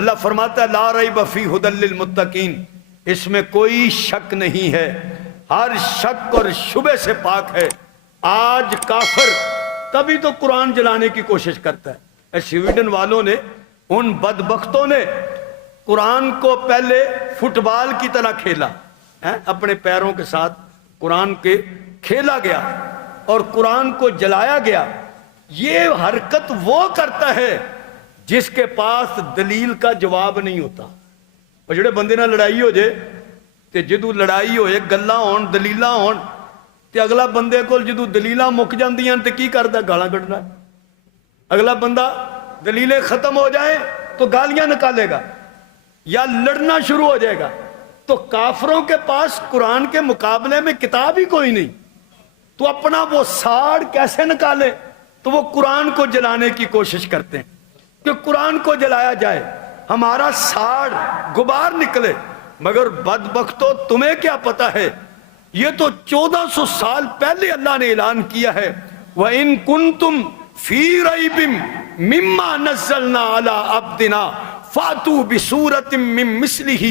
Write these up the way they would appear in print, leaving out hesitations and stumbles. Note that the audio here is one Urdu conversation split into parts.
اللہ فرماتا ہے لا ریب فی ھدی للمتقین، اس میں کوئی شک نہیں ہے، ہر شک اور شبہ سے پاک ہے۔ آج کافر تبھی تو قرآن جلانے کی کوشش کرتا ہے۔ سویڈن والوں نے، ان بدبختوں نے قرآن کو پہلے فٹ بال کی طرح کھیلا، اپنے پیروں کے ساتھ قرآن کے کھیلا گیا اور قرآن کو جلایا گیا۔ یہ حرکت وہ کرتا ہے جس کے پاس دلیل کا جواب نہیں ہوتا۔ اور جڑے بندے نہ لڑائی ہو جائے تے جدو لڑائی ہوئے گلاں ہون دلیلاں ہون تے اگلا بندے کو جدو دلیلاں مک جاندیاں تے کی کردا؟ گالاں کڈنا۔ اگلا بندہ دلیلیں ختم ہو جائیں تو گالیاں نکالے گا یا لڑنا شروع ہو جائے گا۔ تو کافروں کے پاس قرآن کے مقابلے میں کتاب ہی کوئی نہیں، تو اپنا وہ ساڑ کیسے نکالے؟ تو وہ قرآن کو جلانے کی کوشش کرتے ہیں کہ قرآن کو جلایا جائے، ہمارا ساڑ غبار نکلے۔ مگر بدبختو تمہیں کیا پتا ہے، یہ تو 1400 سال پہلے اللہ نے اعلان کیا ہے وَإِن كُنتُمْ فِي رَيْبٍ مِّمَّا نَزَّلْنَا عَلَىٰ عَبْدِنَا فَأْتُوا بِسُورَةٍ مِّن مِّثْلِهِ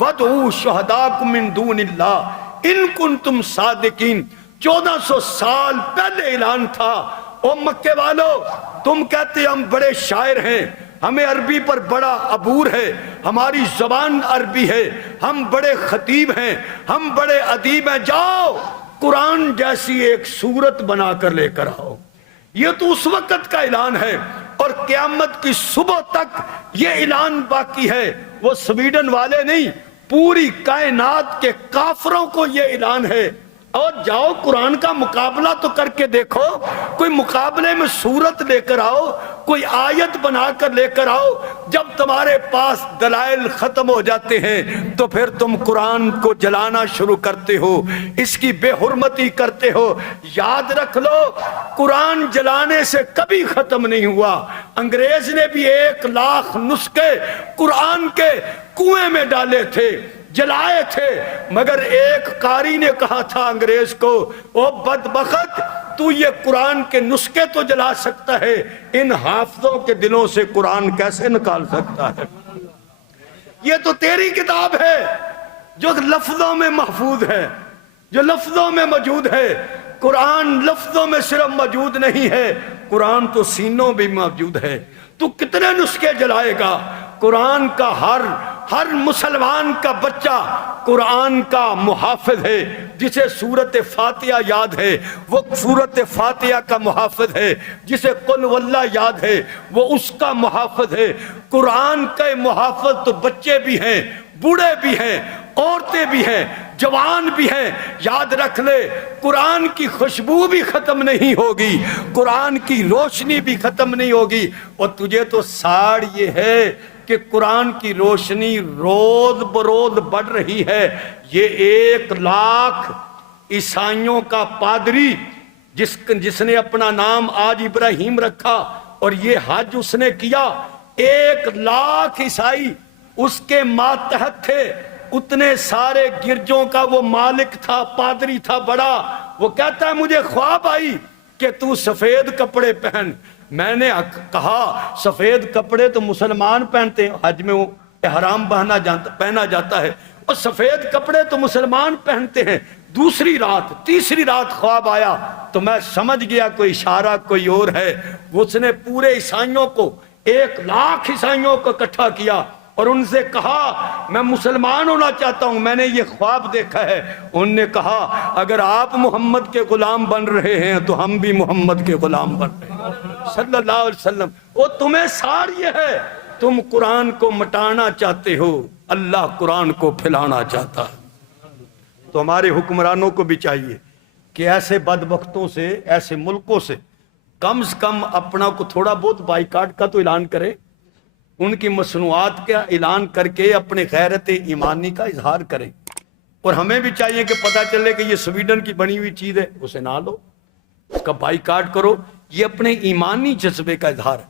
وَادْعُوا شُهَدَاءَكُم مِّن دُونِ اللَّهِ إِن كُنتُمْ صَادِقِينَ۔ 1400 سال پہلے اعلان تھا۔ او مکے والو، تم کہتے ہم بڑے شاعر ہیں، ہمیں عربی پر بڑا عبور ہے، ہماری زبان عربی ہے، ہم بڑے خطیب ہیں، ہم بڑے ادیب ہیں، جاؤ قرآن جیسی ایک صورت بنا کر لے کر آؤ۔ یہ تو اس وقت کا اعلان ہے اور قیامت کی صبح تک یہ اعلان باقی ہے۔ وہ سویڈن والے نہیں، پوری کائنات کے کافروں کو یہ اعلان ہے۔ اور جاؤ قرآن کا مقابلہ تو کر کے دیکھو، کوئی مقابلے میں صورت لے کر آؤ، کوئی آیت بنا کر لے کر آؤ۔ جب تمہارے پاس دلائل ختم ہو جاتے ہیں تو پھر تم قرآن کو جلانا شروع کرتے ہو، اس کی بے حرمتی کرتے ہو۔ یاد رکھ لو، قرآن جلانے سے کبھی ختم نہیں ہوا۔ انگریز نے بھی 1,00,000 نسخے قرآن کے کنویں میں ڈالے تھے، جلائے تھے، مگر ایک قاری نے کہا تھا انگریز کو، او بدبخت، تو یہ قرآن کے نسخے تو جلا سکتا ہے، ان حافظوں کے دلوں سے قرآن کیسے نکال سکتا ہے؟ یہ تو تیری کتاب ہے جو لفظوں میں محفوظ ہے، جو لفظوں میں موجود ہے۔ قرآن لفظوں میں صرف موجود نہیں ہے، قرآن تو سینوں بھی موجود ہے۔ تو کتنے نسخے جلائے گا؟ قرآن کا ہر مسلمان کا بچہ قرآن کا محافظ ہے۔ جسے سورت فاتحہ یاد ہے وہ سورت فاتحہ کا محافظ ہے، جسے قل واللہ یاد ہے وہ اس کا محافظ ہے۔ قرآن کے محافظ تو بچے بھی ہیں، بوڑھے بھی ہیں، عورتیں بھی ہیں، جوان بھی ہیں۔ یاد رکھ لے، قرآن کی خوشبو بھی ختم نہیں ہوگی، قرآن کی روشنی بھی ختم نہیں ہوگی۔ اور تجھے تو ساڑ یہ ہے کہ قرآن کی روشنی روز بروز بڑھ رہی ہے۔ یہ 1,00,000 عیسائیوں کا پادری جس نے اپنا نام آج ابراہیم رکھا اور یہ حج اس نے کیا، 1,00,000 عیسائی اس کے ماتحت تھے۔ اتنے سارے گرجوں کا وہ مالک تھا، پادری تھا بڑا۔ وہ کہتا ہے مجھے خواب آئی کہ تو سفید کپڑے پہن۔ میں نے کہا سفید کپڑے تو مسلمان پہنتے ہیں، حج میں وہ احرام پہنا جاتا ہے، اور سفید کپڑے تو مسلمان پہنتے ہیں۔ دوسری رات تیسری رات خواب آیا تو میں سمجھ گیا کوئی اشارہ کوئی اور ہے۔ اس نے پورے عیسائیوں کو 1,00,000 عیسائیوں کو اکٹھا کیا اور ان سے کہا میں مسلمان ہونا چاہتا ہوں، میں نے یہ خواب دیکھا ہے۔ انہوں نے کہا اگر آپ محمد کے غلام بن رہے ہیں تو ہم بھی محمد کے غلام بن رہے ہیں صلی اللہ علیہ وسلم۔ وہ تمہیں ساڑ یہ ہے، تم قرآن کو مٹانا چاہتے ہو، اللہ قرآن کو پھیلانا چاہتا ہے۔ تو ہمارے حکمرانوں کو بھی چاہیے کہ ایسے بدبختوں سے، ایسے ملکوں سے کم سے کم اپنا کو تھوڑا بہت بائیکاٹ کا تو اعلان کرے، ان کی مصنوعات کا اعلان کر کے اپنے غیرت ایمانی کا اظہار کریں۔ اور ہمیں بھی چاہیے کہ پتہ چلے کہ یہ سویڈن کی بنی ہوئی چیز ہے، اسے نہ لو، اس کا بائیکاٹ کرو۔ یہ اپنے ایمانی جذبے کا اظہار ہے۔